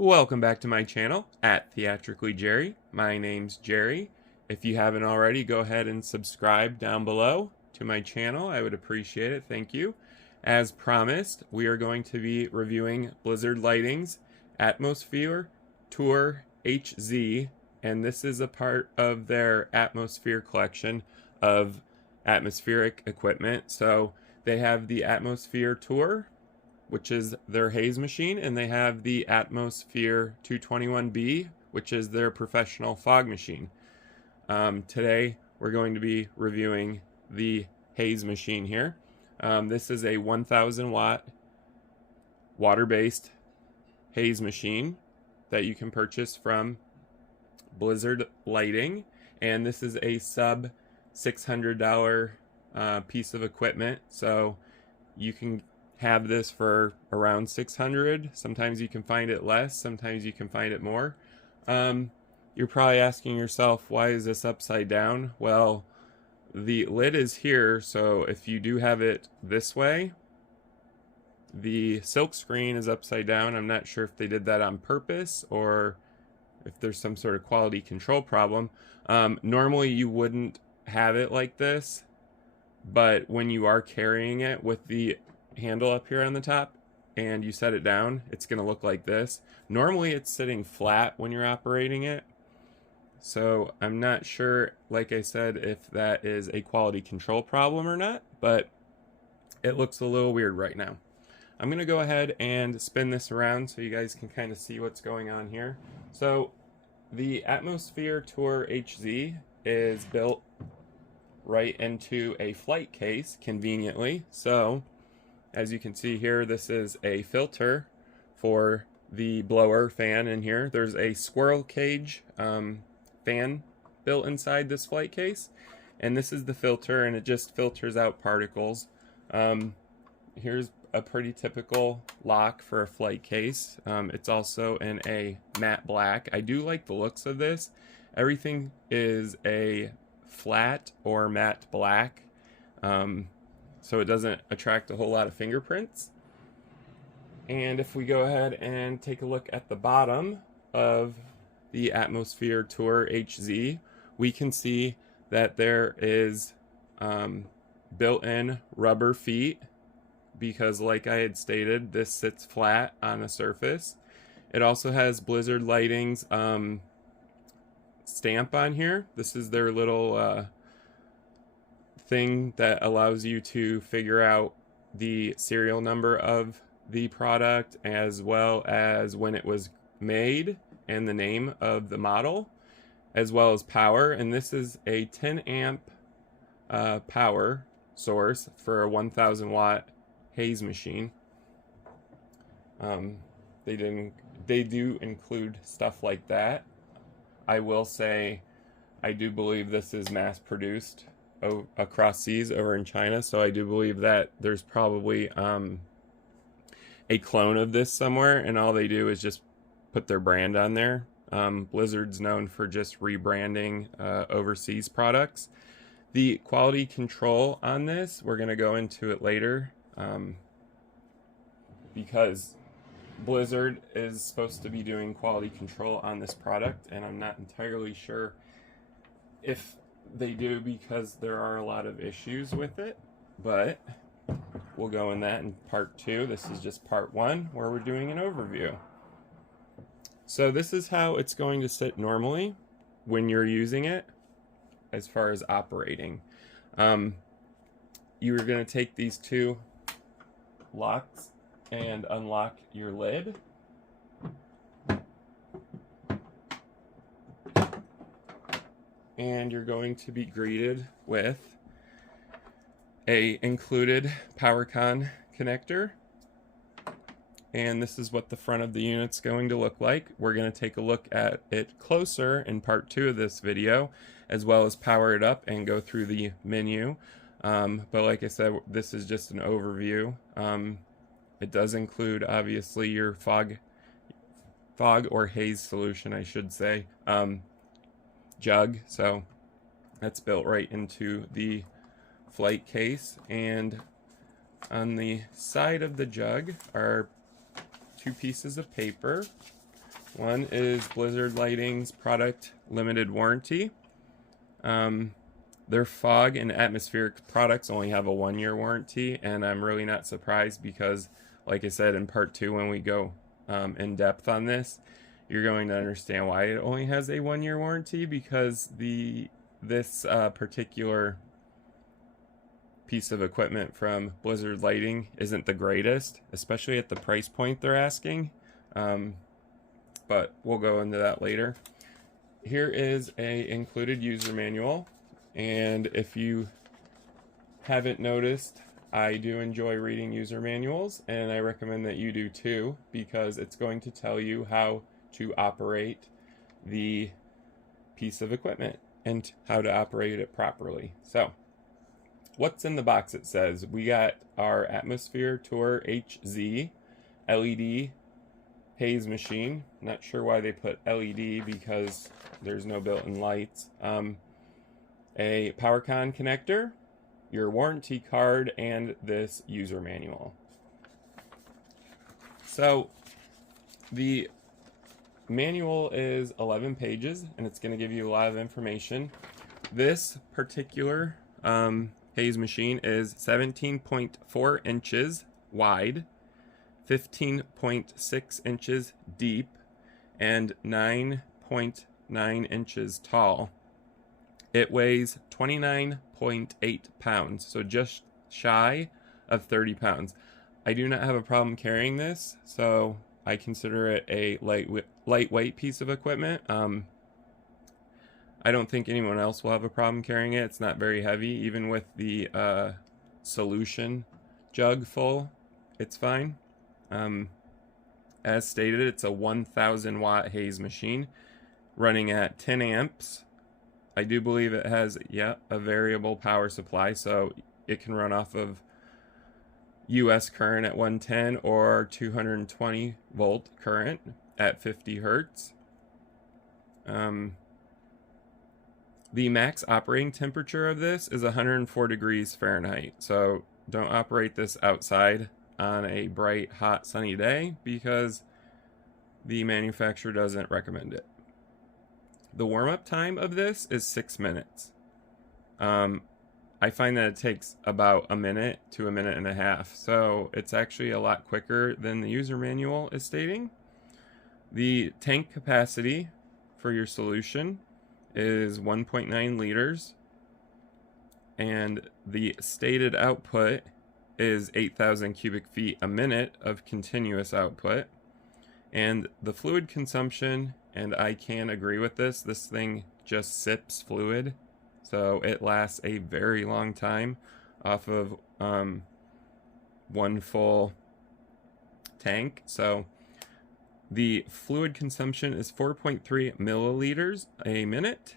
Welcome back to my channel at TheatricallyJerry. My name's Jerry. If you haven't already, go ahead and subscribe down below to my channel. I would appreciate it. Thank you. As promised, we are going to be reviewing Blizzard Lighting's Atmosfear Tour HZ, and this is a part of their Atmosfear collection of atmospheric equipment. So they have the Atmosfear Tour, which is their Haze machine, and they have the Atmosfear 221B, which is their professional fog machine. Today, we're going to be reviewing the Haze machine here. This is a 1,000 watt water-based Haze machine that you can purchase from Blizzard Lighting, and this is a sub $600 piece of equipment, so you can have this for around $600. Sometimes you can find it less, sometimes you can find it more. You're probably asking yourself, why is this upside down? Well, the lid is here, so if you do have it this way, the silk screen is upside down. I'm not sure if they did that on purpose or if there's some sort of quality control problem. Normally you wouldn't have it like this, but when you are carrying it with the handle up here on the top and you set it down, it's going to look like this. Normally it's sitting flat when you're operating it, so I'm not sure, like I said, if that is a quality control problem or not, but it looks a little weird right now. I'm going to go ahead and spin this around so you guys can kind of see what's going on here. So the Atmosfear Tour HZ is built right into a flight case conveniently. So as you can see here, this is a filter for the blower fan in here. There's a squirrel cage fan built inside this flight case, and this is the filter, and it just filters out particles. Here's a pretty typical lock for a flight case. It's also in a matte black. I do like the looks of this. Everything is a flat or matte black, so it doesn't attract a whole lot of fingerprints. And if we go ahead and take a look at the bottom of the Atmosfear Tour HZ, we can see that there is built-in rubber feet, because like I had stated, this sits flat on a surface. It also has Blizzard Lighting's stamp on here. This is their little thing that allows you to figure out the serial number of the product, as well as when it was made and the name of the model, as well as power. And this is a 10 amp power source for a 1,000 watt Haze machine. They do include stuff like that. I will say, I do believe this is mass produced across seas over in China, so I do believe that there's probably a clone of this somewhere, and all they do is just put their brand on there. Blizzard's known for just rebranding overseas products. The quality control on this, we're going to go into it later, because Blizzard is supposed to be doing quality control on this product, and I'm not entirely sure if they do, because there are a lot of issues with it, but we'll go in that in part 2. This is just part 1 where we're doing an overview. So this is how it's going to sit normally when you're using it as far as operating. You're going to take these two locks and unlock your lid. And you're going to be greeted with a included PowerCon connector. And this is what the front of the unit's going to look like. We're going to take a look at it closer in part 2 of this video, as well as power it up and go through the menu. But like I said, this is just an overview. It does include, obviously, your fog or haze solution, I should say, jug. So that's built right into the flight case, and on the side of the jug are two pieces of paper One is Blizzard Lighting's product limited warranty. Their fog and atmospheric products only have a 1-year warranty, and I'm really not surprised because, like I said in part 2, when we go in depth on this, you're going to understand why it only has a 1-year warranty, because this particular piece of equipment from Blizzard Lighting isn't the greatest, especially at the price point they're asking. But we'll go into that later. Here is a included user manual, and if you haven't noticed, I do enjoy reading user manuals, and I recommend that you do too, because it's going to tell you how to operate the piece of equipment and how to operate it properly. So what's in the box? It says we got our Atmosfear Tour HZ LED Haze machine. Not sure why they put LED because there's no built-in lights. A PowerCon connector, your warranty card, and this user manual. So the manual is 11 pages, and it's going to give you a lot of information. This particular Haze machine is 17.4 inches wide, 15.6 inches deep, and 9.9 inches tall. It weighs 29.8 pounds, so just shy of 30 pounds. I do not have a problem carrying this, so I consider it a lightweight piece of equipment. I don't think anyone else will have a problem carrying it. It's not very heavy. Even with the solution jug full, it's fine. As stated, it's a 1,000 watt Haze machine running at 10 amps. I do believe it has, a variable power supply, so it can run off of US current at 110 or 220 volt current at 50 hertz. The max operating temperature of this is 104 degrees Fahrenheit, so don't operate this outside on a bright, hot, sunny day because the manufacturer doesn't recommend it. The warm-up time of this is 6 minutes. I find that it takes about a minute to a minute and a half, so it's actually a lot quicker than the user manual is stating. The tank capacity for your solution is 1.9 liters, and the stated output is 8,000 cubic feet a minute of continuous output. And the fluid consumption, and I can agree with this thing just sips fluid, so it lasts a very long time off of one full tank. So the fluid consumption is 4.3 milliliters a minute,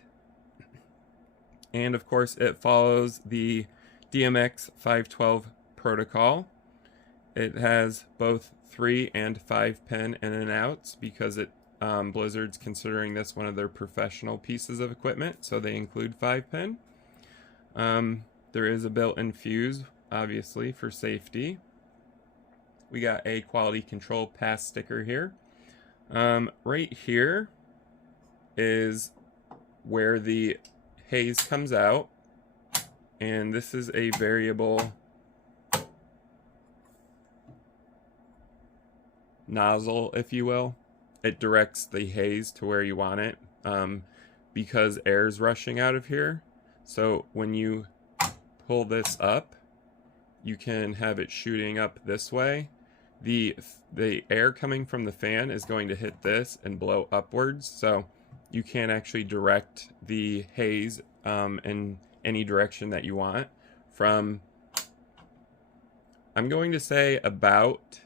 and of course it follows the DMX 512 protocol. It has both 3 and 5 pin in and outs because Blizzard's considering this one of their professional pieces of equipment, so they include 5 pin. There is a built-in fuse, obviously, for safety. We got a quality control pass sticker here. Right here is where the haze comes out, and this is a variable nozzle, if you will. It directs the haze to where you want it, because air's rushing out of here. So when you pull this up, you can have it shooting up this way. The air coming from the fan is going to hit this and blow upwards, so you can actually direct the haze in any direction that you want, from, I'm going to say, about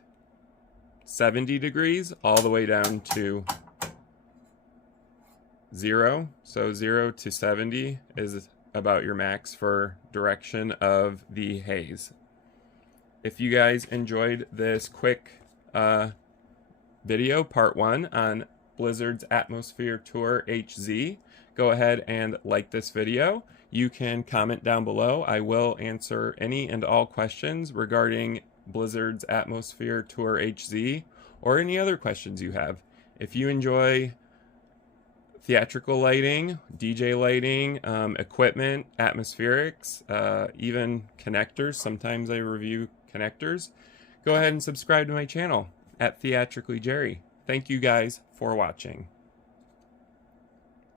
70 degrees all the way down to 0. So 0 to 70 is about your max for direction of the haze. If you guys enjoyed this quick video, part 1 on Blizzard's Atmosfear Tour HZ, go ahead and like this video. You can comment down below. I will answer any and all questions regarding Blizzard's Atmosfear Tour HZ or any other questions you have. If you enjoy theatrical lighting, DJ lighting, equipment, atmospherics, even connectors, sometimes I review connectors, go ahead and subscribe to my channel at TheatricallyJerry. Thank you guys for watching.